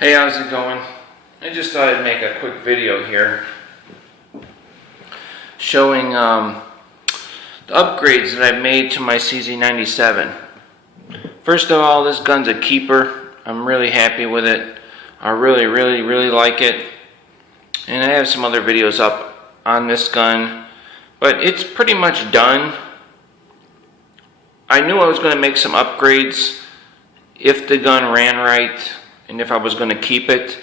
Hey, how's it going? I just thought I'd make a quick video here showing the upgrades that I've made to my CZ97. First of all, this gun's a keeper. I'm really happy with it. I really like it. And I have some other videos up on this gun, but it's pretty much done. I knew I was going to make some upgrades if the gun ran right and if I was going to keep it.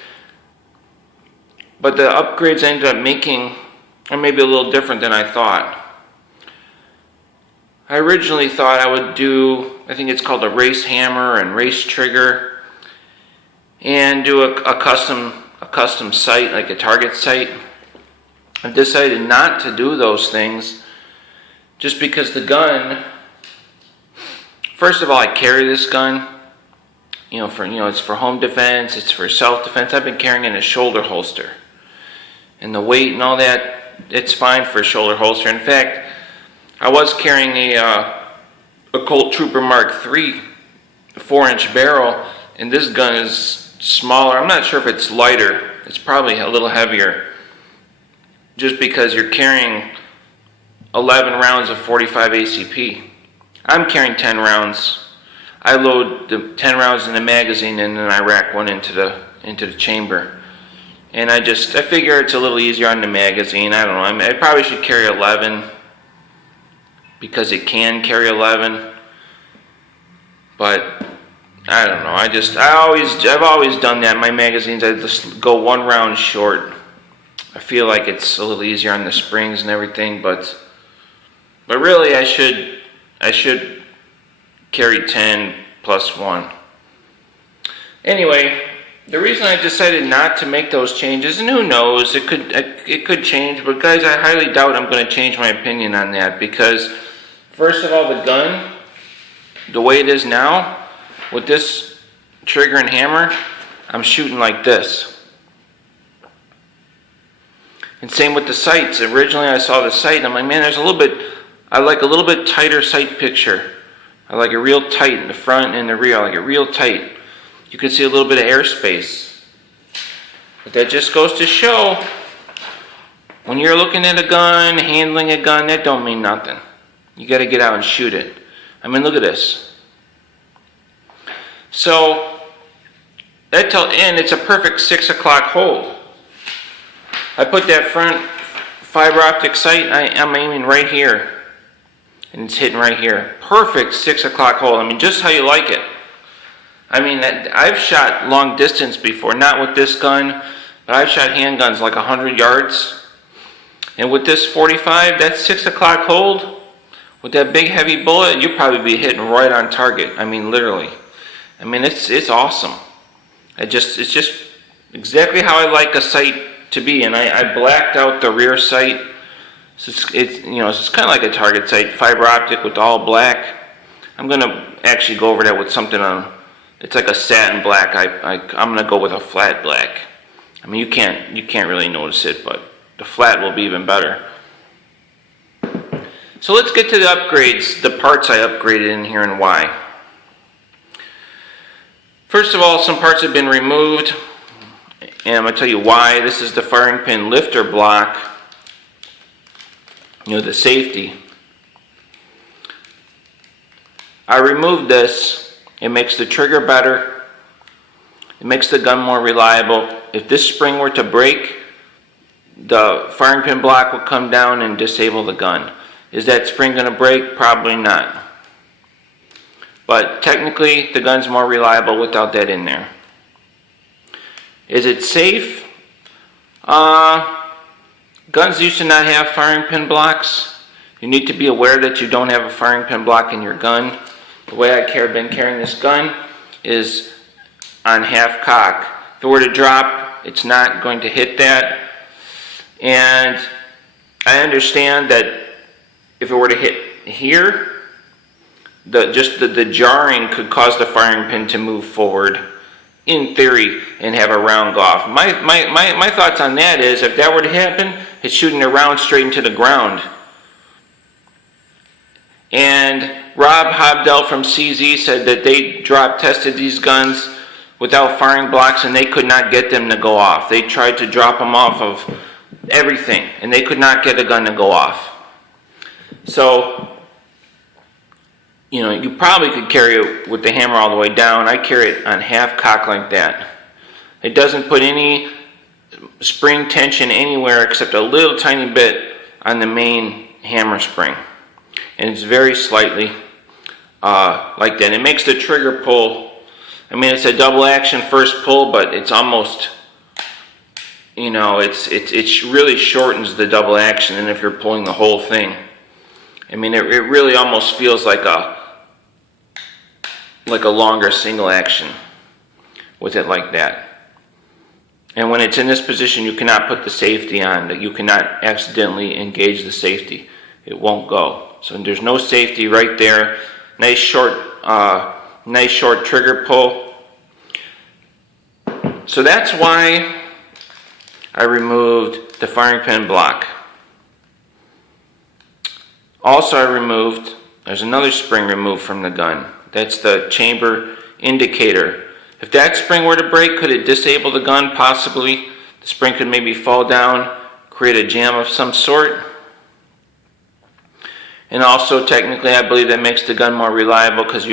But the upgrades I ended up making are maybe a little different than I thought. I originally thought I would do, I think it's called a race hammer and race trigger, and do a custom sight, like a target sight. I decided not to do those things just because the gun, first of all, I carry this gun, it's for home defense, it's for self-defense. I've been carrying it in a shoulder holster. And the weight and all that, it's fine for a shoulder holster. In fact, I was carrying a Colt Trooper Mark III 4-inch barrel, and this gun is smaller. I'm not sure if it's lighter. It's probably a little heavier, just because you're carrying 11 rounds of 45 ACP. I'm carrying 10 rounds. I load the 10 rounds in the magazine, and then I rack one into the chamber. And I figure it's a little easier on the magazine. I don't know. I probably should carry 11 because it can carry 11. But I don't know. I've always done that. In my magazines, I just go one round short. I feel like it's a little easier on the springs and everything, but really I should carry 10 plus 1. Anyway, the reason I decided not to make those changes, and who knows, it could change, but guys, I highly doubt I'm going to change my opinion on that, because first of all, the gun, the way it is now, with this trigger and hammer, I'm shooting like this. And same with the sights. Originally I saw the sight, and I'm like, man, I like a little bit tighter sight picture. I like it real tight in the front and the rear. I like it real tight. You can see a little bit of airspace. But that just goes to show, when you're looking at a gun, handling a gun, that don't mean nothing. You got to get out and shoot it. I mean, look at this. So, and it's a perfect 6 o'clock hold. I put that front fiber optic sight, I'm aiming right here. And it's hitting right here. Perfect 6 o'clock hold. I mean, just how you like it. I mean, I've shot long distance before, not with this gun, but I've shot handguns like 100 yards. And with this 45, that 6 o'clock hold, with that big heavy bullet, you'll probably be hitting right on target. I mean, literally. I mean, it's awesome. It's just exactly how I like a sight to be. And I blacked out the rear sight. So it's kind of like a target sight, fiber optic with all black. I'm going to actually go over that with something on. It's like a satin black. I'm going to go with a flat black. I mean, you can't really notice it, but the flat will be even better. So let's get to the upgrades, the parts I upgraded in here and why. First of all, some parts have been removed, and I'm going to tell you why. This is the firing pin lifter block. The safety. I removed this. It makes the trigger better. It makes the gun more reliable. If this spring were to break, the firing pin block would come down and disable the gun. Is that spring going to break? Probably not. But technically, the gun's more reliable without that in there. Is it safe? Guns used to not have firing pin blocks. You need to be aware that you don't have a firing pin block in your gun. The way I've been carrying this gun is on half cock. If it were to drop, it's not going to hit that. And I understand that if it were to hit here, the jarring could cause the firing pin to move forward, in theory, and have a round go off. My thoughts on that is, if that were to happen, it's shooting a round straight into the ground. And Rob Hobdell from CZ said that they tested these guns without firing blocks, and they could not get them to go off. They tried to drop them off of everything, and they could not get a gun to go off. So, you know, you probably could carry it with the hammer all the way down. I carry it on half cock like that. It doesn't put any spring tension anywhere except a little tiny bit on the main hammer spring. And it's very slightly like that. It makes the trigger pull, I mean, it's a double action first pull, but it's almost, you know, it really shortens the double action than if you're pulling the whole thing. I mean, it really almost feels like a longer single action with it like that. And when it's in this position, you cannot put the safety on. You cannot accidentally engage the safety. It won't go. So there's no safety right there. Nice short trigger pull. So that's why I removed the firing pin block. Also, I removed, there's another spring removed from the gun. That's the chamber indicator. If that spring were to break, could it disable the gun? Possibly. The spring could maybe fall down, create a jam of some sort. And also, technically, I believe that makes the gun more reliable because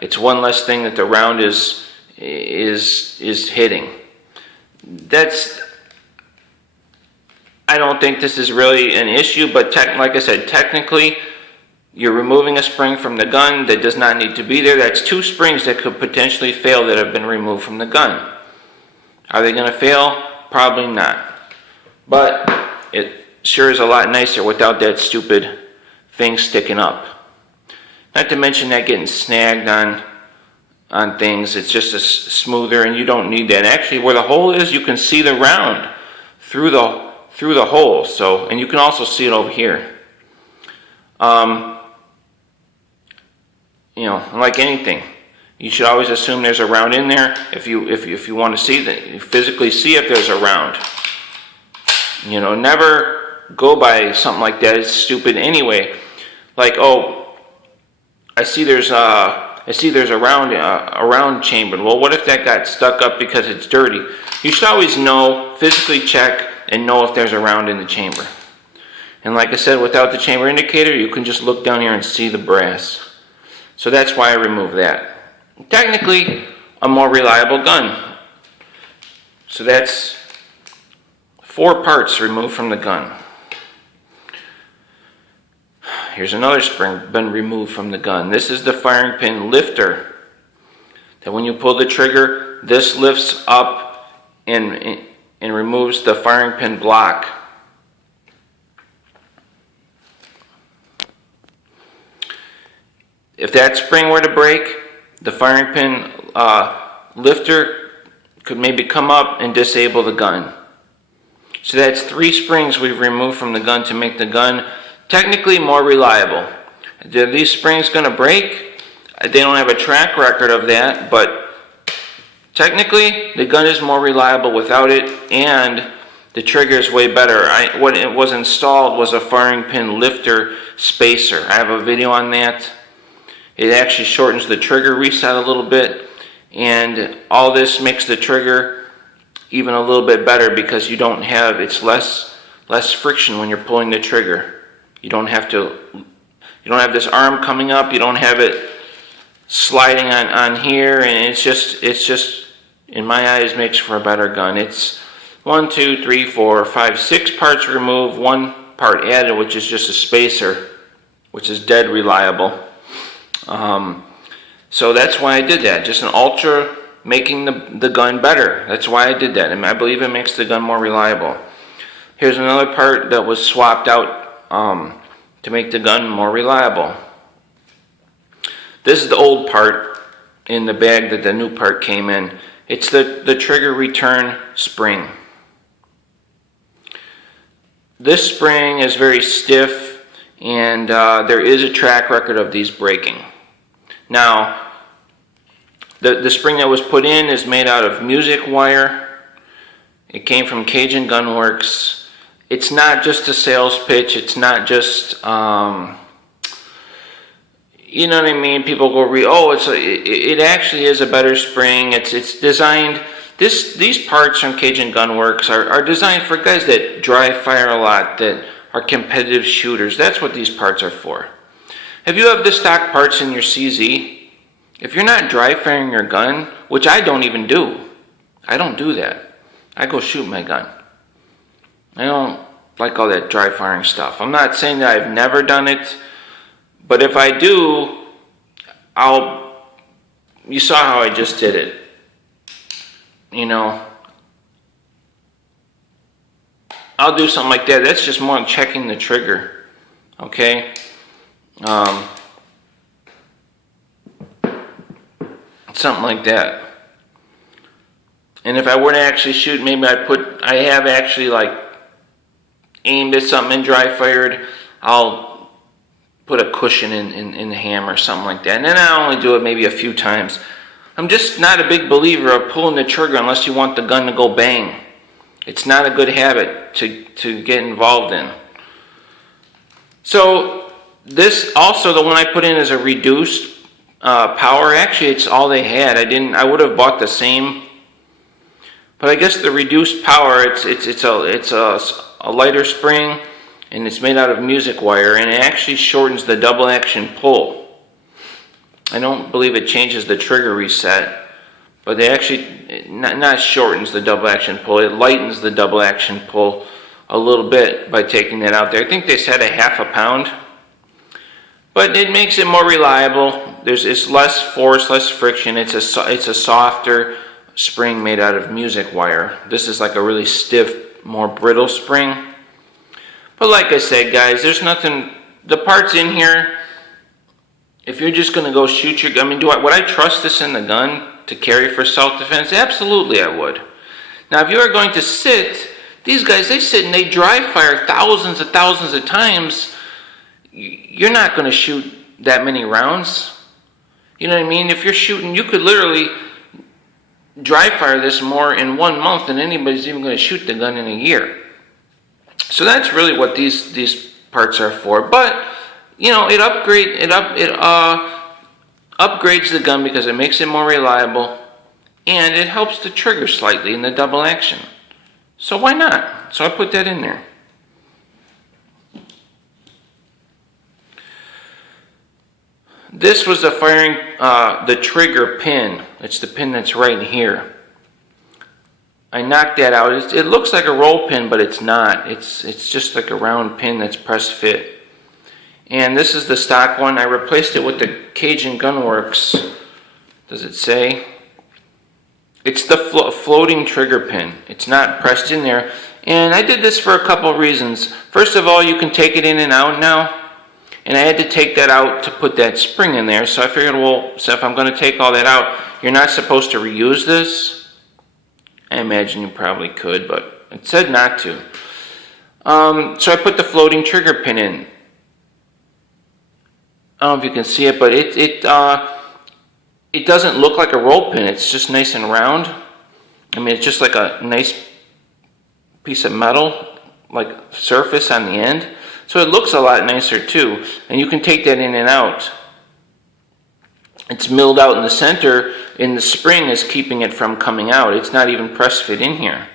it's one less thing that the round is hitting. I don't think this is really an issue, but like I said, technically, you're removing a spring from the gun that does not need to be there. That's two springs that could potentially fail that have been removed from the gun. Are they going to fail? Probably not. But it sure is a lot nicer without that stupid thing sticking up. Not to mention that getting snagged on things, it's just smoother, and you don't need that. Actually, where the hole is, you can see the round through the hole. So, and you can also see it over here. You know, like anything, you should always assume there's a round in there. If you want to see that, you physically see if there's a round. You know, never go by something like that. It's stupid anyway. Like, oh, I see there's a round chambered. Well, what if that got stuck up because it's dirty? You should always know, physically check, and know if there's a round in the chamber. And like I said, without the chamber indicator, you can just look down here and see the brass. So that's why I removed that. Technically, a more reliable gun. So that's 4 parts removed from the gun. Here's another spring been removed from the gun. This is the firing pin lifter. That when you pull the trigger, this lifts up and removes the firing pin block. If that spring were to break, the firing pin lifter could maybe come up and disable the gun. So that's 3 springs we've removed from the gun to make the gun technically more reliable. Are these springs going to break? They don't have a track record of that, but technically the gun is more reliable without it, and the trigger is way better. What it was installed was a firing pin lifter spacer. I have a video on that. It actually shortens the trigger reset a little bit, and all this makes the trigger even a little bit better because you don't have, it's less friction when you're pulling the trigger. You don't have this arm coming up, you don't have it sliding on here, and it's just in my eyes makes for a better gun. It's 1, 2, 3, 4, 5, 6 parts removed, 1 part added, which is just a spacer, which is dead reliable. So that's why I did that. Just an ultra making the gun better. That's why I did that. And I believe it makes the gun more reliable. Here's another part that was swapped out to make the gun more reliable. This is the old part in the bag that the new part came in. It's the trigger return spring. This spring is very stiff, and there is a track record of these breaking. Now, the spring that was put in is made out of music wire. It came from Cajun Gun Works. It's not just a sales pitch. It's not just, you know what I mean? People go oh, it actually is a better spring. It's designed. These parts from Cajun Gun Works are designed for guys that dry fire a lot, that are competitive shooters. That's what these parts are for. If you have the stock parts in your CZ, if you're not dry firing your gun, which I don't even do, I don't do that. I go shoot my gun. I don't like all that dry firing stuff. I'm not saying that I've never done it, but if I do, you saw how I just did it. You know, I'll do something like that. That's just more checking the trigger, okay? Something like that. And if I were to actually shoot, maybe I have actually like aimed at something and dry fired, I'll put a cushion in the hammer or something like that. And then I only do it maybe a few times. I'm just not a big believer of pulling the trigger unless you want the gun to go bang. It's not a good habit to get involved in. So this also, the one I put in is a reduced power. Actually, it's all they had. I would have bought the same, but I guess the reduced power, it's a lighter spring, and it's made out of music wire, and it actually shortens the double action pull. I don't believe it changes the trigger reset, but they actually not shortens the double action pull. It lightens the double action pull a little bit by taking that out there. I think they said a half a pound, but it makes it more reliable. It's less force, less friction. It's a softer spring made out of music wire. This is like a really stiff, more brittle spring. But like I said, guys, there's nothing. The parts in here, if you're just going to go shoot your gun, I mean, would I trust this in the gun to carry for self-defense? Absolutely, I would. Now, if you are going to sit, these guys, they sit and they dry fire thousands of times. You're not going to shoot that many rounds. You know what I mean? If you're shooting, you could literally dry fire this more in 1 month than anybody's even going to shoot the gun in a year. So that's really what these parts are for. But you know, it upgrades the gun because it makes it more reliable, and it helps the trigger slightly in the double action. So why not? So I put that in there. This was the firing, the trigger pin. It's the pin that's right here. I knocked that out. It looks like a roll pin, but it's not. It's just like a round pin that's press fit. And this is the stock one. I replaced it with the Cajun Gun Works. Does it say? It's the floating trigger pin. It's not pressed in there. And I did this for a couple of reasons. First of all, you can take it in and out now. And I had to take that out to put that spring in there. So I figured, well, so if I'm going to take all that out, you're not supposed to reuse this. I imagine you probably could, but it said not to. So I put the floating trigger pin in. I don't know if you can see it, but it doesn't look like a roll pin. It's just nice and round. I mean, it's just like a nice piece of metal, like surface on the end. So it looks a lot nicer too. And you can take that in and out. It's milled out in the center, and the spring is keeping it from coming out. It's not even press fit in here.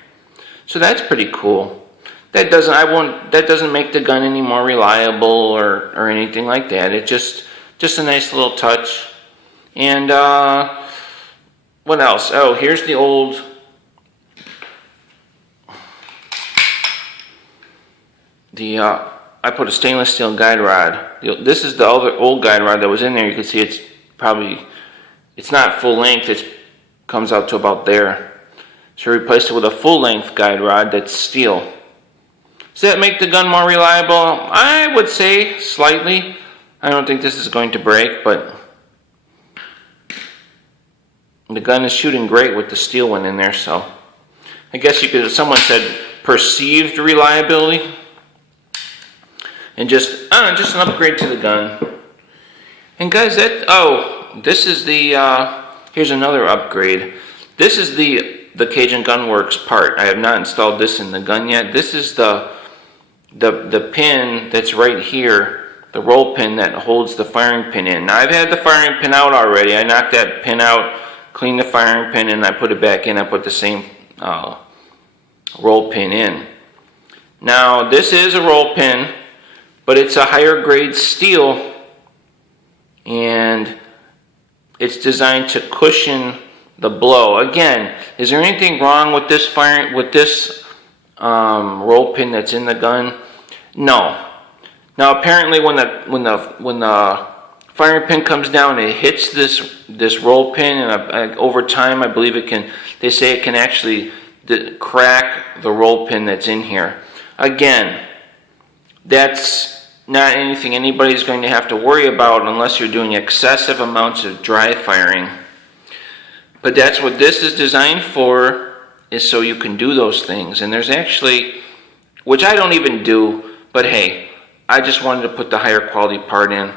So that's pretty cool. That doesn't make the gun any more reliable or anything like that. It's just a nice little touch. And what else? Oh, here's the old I put a stainless steel guide rod. This is the other old guide rod that was in there. You can see it's not full length. It comes out to about there. So I replaced it with a full length guide rod that's steel. Does that make the gun more reliable? I would say slightly. I don't think this is going to break, but the gun is shooting great with the steel one in there, so I guess you could, someone said perceived reliability. And just an upgrade to the gun. And guys, this is the, here's another upgrade. This is the Cajun Gun Works part. I have not installed this in the gun yet. This is the pin that's right here the roll pin that holds the firing pin in. Now I've had the firing pin out already. I knocked that pin out, cleaned the firing pin, and I put it back in. I put the same roll pin in. Now this is a roll pin, but it's a higher grade steel, and it's designed to cushion the blow. Again, is there anything wrong with this roll pin that's in the gun? No. Now apparently when the firing pin comes down, it hits this roll pin, and over time I believe they say it can actually crack the roll pin that's in here. Again, that's not anything anybody's going to have to worry about unless you're doing excessive amounts of dry firing. But that's what this is designed for, is so you can do those things. And there's actually, which I don't even do, but hey, I just wanted to put the higher quality part in.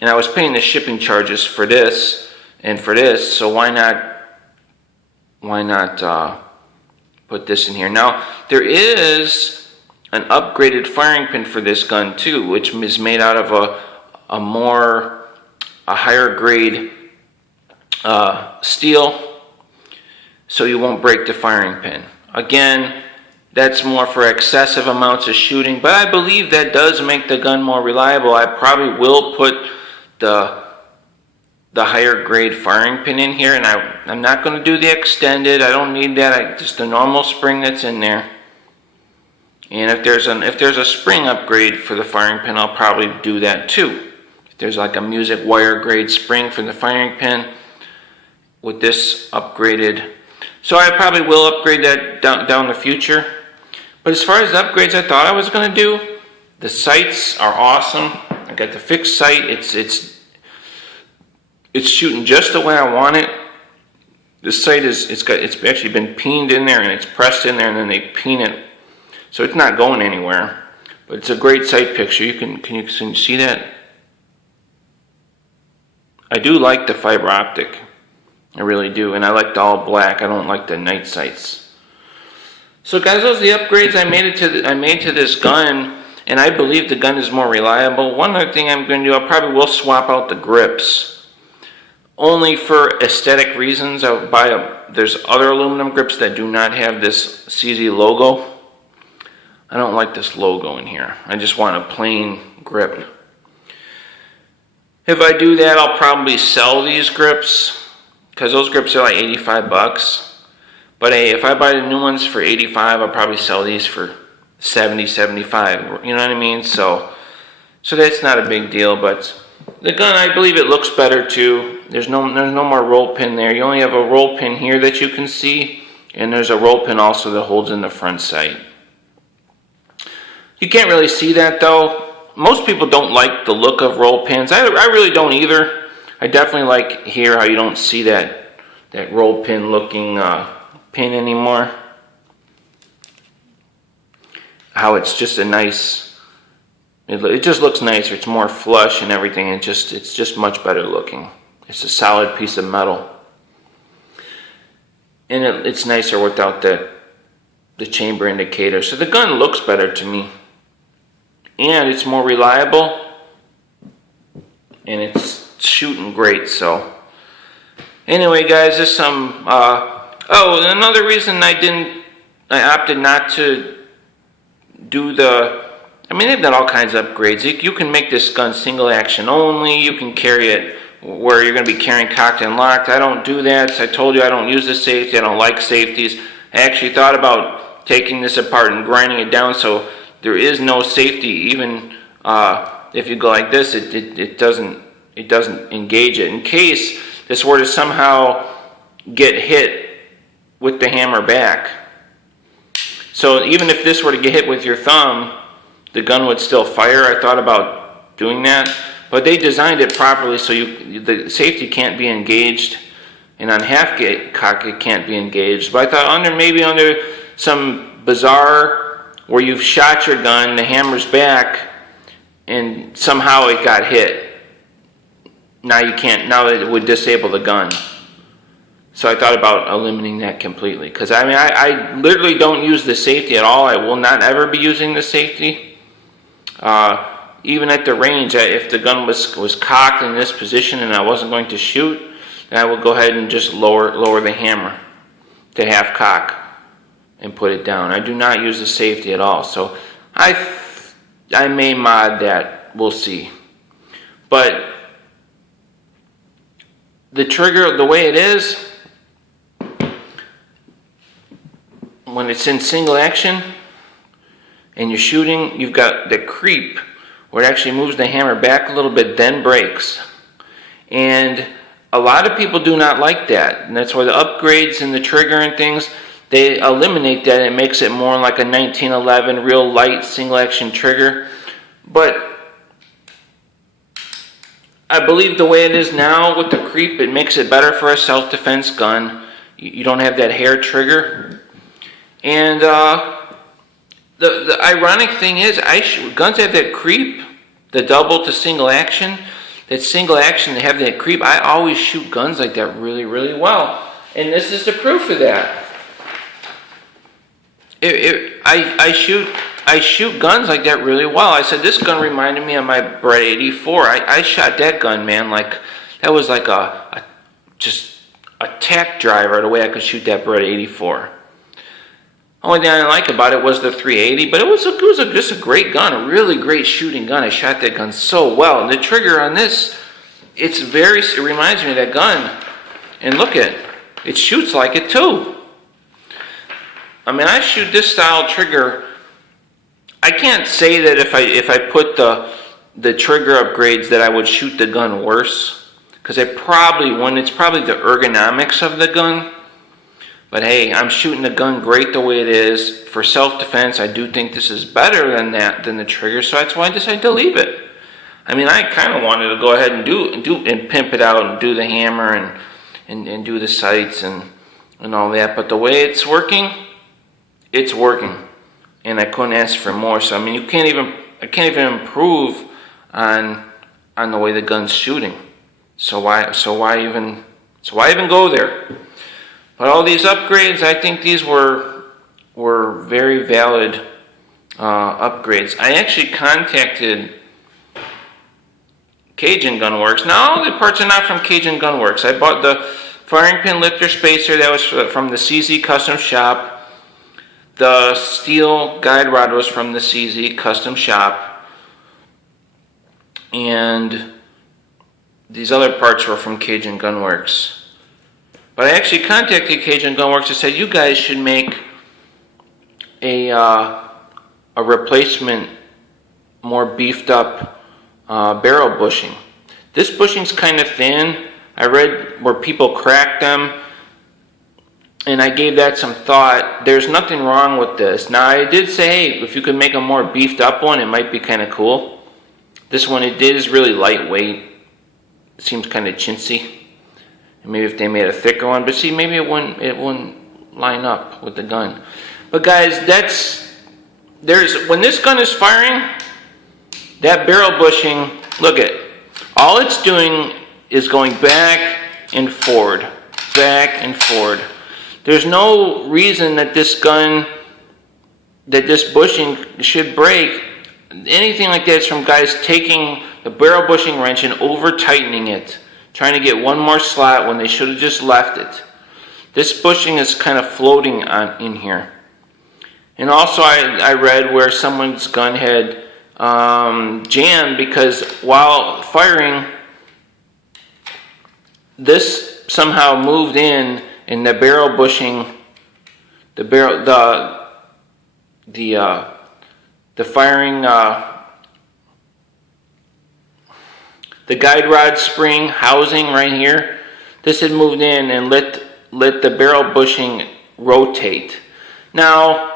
And I was paying the shipping charges for this and for this, so why not put this in here? Now, there is an upgraded firing pin for this gun too, which is made out of a higher grade steel, so you won't break the firing pin. Again, that's more for excessive amounts of shooting, but I believe that does make the gun more reliable. I probably will put the higher grade firing pin in here, and I'm not going to do the extended. I don't need that. Just the normal spring that's in there. And if there's a spring upgrade for the firing pin, I'll probably do that too. If there's like a music wire grade spring for the firing pin with this upgraded, so I probably will upgrade that down the future. But as far as the upgrades I thought I was going to do, the sights are awesome. I got the fixed sight. It's shooting just the way I want it. The sight it's actually been peened in there, and it's pressed in there, and then they peen it, so it's not going anywhere. But it's a great sight picture. Can you see that? I do like the fiber optic. I really do, and I like the all black. I don't like the night sights. So guys, those are the upgrades I made to this gun, and I believe the gun is more reliable. One other thing I'm going to do, I probably will swap out the grips, only for aesthetic reasons. I would there's other aluminum grips that do not have this CZ logo. I don't like this logo in here. I just want a plain grip. If I do that, I'll probably sell these grips, because those grips are like 85 bucks. But hey, if I buy the new ones for 85, I'll probably sell these for 70, 75. You know what I mean? So that's not a big deal. But the gun, I believe it looks better too. There's no more roll pin there. You only have a roll pin here that you can see, and there's a roll pin also that holds in the front sight. You can't really see that though. Most people don't like the look of roll pins. I really don't either. I definitely like here how you don't see that roll pin looking pin anymore. How it's just a nice, it just looks nicer. It's more flush and everything. It's just much better looking. It's a solid piece of metal, and it's nicer without the chamber indicator. So the gun looks better to me, and it's more reliable, and it's shooting great. So anyway, guys, there's some oh, and another reason I opted not to do I mean, they've done all kinds of upgrades. You can make this gun single action only. You can carry it where you're going to be carrying cocked and locked. I don't do that. So I told you I don't use the safety. I don't like safeties. I actually thought about taking this apart and grinding it down so there is no safety. Even if you go like this, it doesn't engage it. In case this were to somehow get hit with the hammer back. So even if this were to get hit with your thumb, the gun would still fire. I thought about doing that, but they designed it properly so the safety can't be engaged, and on half cock it can't be engaged. But I thought maybe under some bizarre where you've shot your gun, the hammer's back, and somehow it got hit. Now you can't. Now it would disable the gun. So I thought about eliminating that completely, because I mean I literally don't use the safety at all. I will not ever be using the safety. even at the range, if the gun was cocked in this position and I wasn't going to shoot, then I would go ahead and just lower the hammer to half cock and put it down. I do not use the safety at all. So I may mod that. We'll see. But the trigger, the way it is, when it's in single action and you're shooting, you've got the creep where it actually moves the hammer back a little bit, then breaks. And a lot of people do not like that. And that's why the upgrades in the trigger and things, they eliminate that. It makes it more like a 1911 real light single action trigger. But I believe the way it is now with the creep, it makes it better for a self-defense gun. You don't have that hair trigger. And the ironic thing is, guns have that creep, the double to single action. That single action, they have that creep. I always shoot guns like that really, really well. And this is the proof of that. I shoot guns like that really well. I said this gun reminded me of my Beretta 84. I shot that gun, man, like that was like just a tack driver the way I could shoot that Beretta 84. Only thing I didn't like about it was the 380, but it was just a great gun, a really great shooting gun. I shot that gun so well. And the trigger on this, it reminds me of that gun. And look at it. It shoots like it too. I mean, I shoot this style trigger. I can't say that if I put the trigger upgrades that I would shoot the gun worse, because I probably wouldn't. It's probably the ergonomics of the gun. But hey, I'm shooting the gun great the way it is. For self-defense, I do think this is better than the trigger, so that's why I decided to leave it. I mean, I kind of wanted to go ahead and and pimp it out and do the hammer and do the sights and all that. But the way it's working, and I couldn't ask for more. So I mean, I can't even improve on the way the gun's shooting. So why even go there? But all these upgrades, I think these were very valid upgrades. I actually contacted Cajun Gunworks. Now all the parts are not from Cajun Gunworks. I bought the firing pin lifter spacer that was from the CZ Custom Shop. The steel guide rod was from the CZ Custom Shop. And these other parts were from Cajun Gunworks. But I actually contacted Cajun Gunworks and said, you guys should make a replacement, more beefed up barrel bushing. This bushing's kind of thin. I read where people crack them, and I gave that some thought. There's nothing wrong with this. Now I did say, hey, if you could make a more beefed up one, it might be kind of cool. This one, it is really lightweight. It seems kind of chintzy. Maybe if they made a thicker one, but see, maybe it wouldn't line up with the gun. But guys, when this gun is firing, that barrel bushing, look at it. All it's doing is going back and forward, back and forward. There's no reason that this bushing should break. Anything like that is from guys taking the barrel bushing wrench and over tightening it, trying to get one more slot when they should have just left it. This bushing is kind of floating in here. And also I read where someone's gun had jammed because while firing, this somehow moved in, and the barrel bushing, the firing, the guide rod spring housing right here, this had moved in and let the barrel bushing rotate. Now,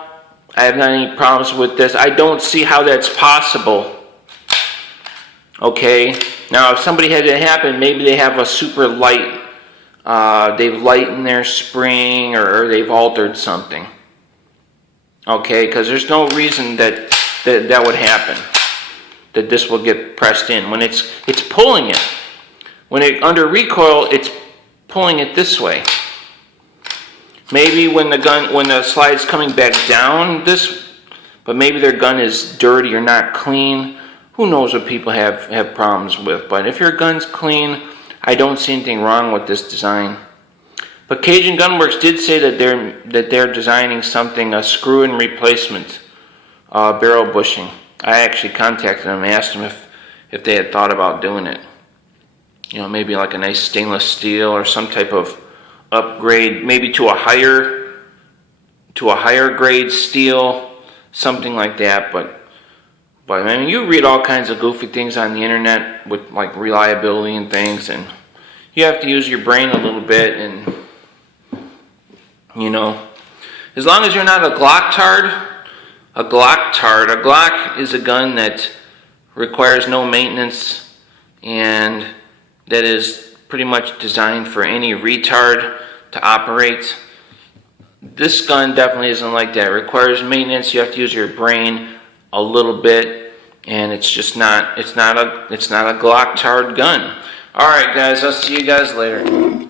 I have not any problems with this. I don't see how that's possible. Okay, now if somebody had it happen, maybe they have a super light, they've lightened their spring or they've altered something. Okay, because there's no reason that would happen, that this will get pressed in. When it's pulling it. When it under recoil, it's pulling it this way. Maybe when the slide's coming back down but maybe their gun is dirty or not clean. who knows what people have problems with. But if your gun's clean, I don't see anything wrong with this design. But Cajun Gunworks did say that they're designing something, a screw-in replacement barrel bushing. I actually contacted them and asked them if they had thought about doing it. You know, maybe like a nice stainless steel or some type of upgrade, maybe to a higher grade steel, something like that. But I mean, you read all kinds of goofy things on the internet with like reliability and things, and you have to use your brain a little bit. And you know, as long as you're not a Glocktard, a Glock is a gun that requires no maintenance and that is pretty much designed for any retard to operate. This gun definitely isn't like that. It requires maintenance. You have to use your brain a little bit, and it's not a Glocktard gun. All right, guys, I'll see you guys later.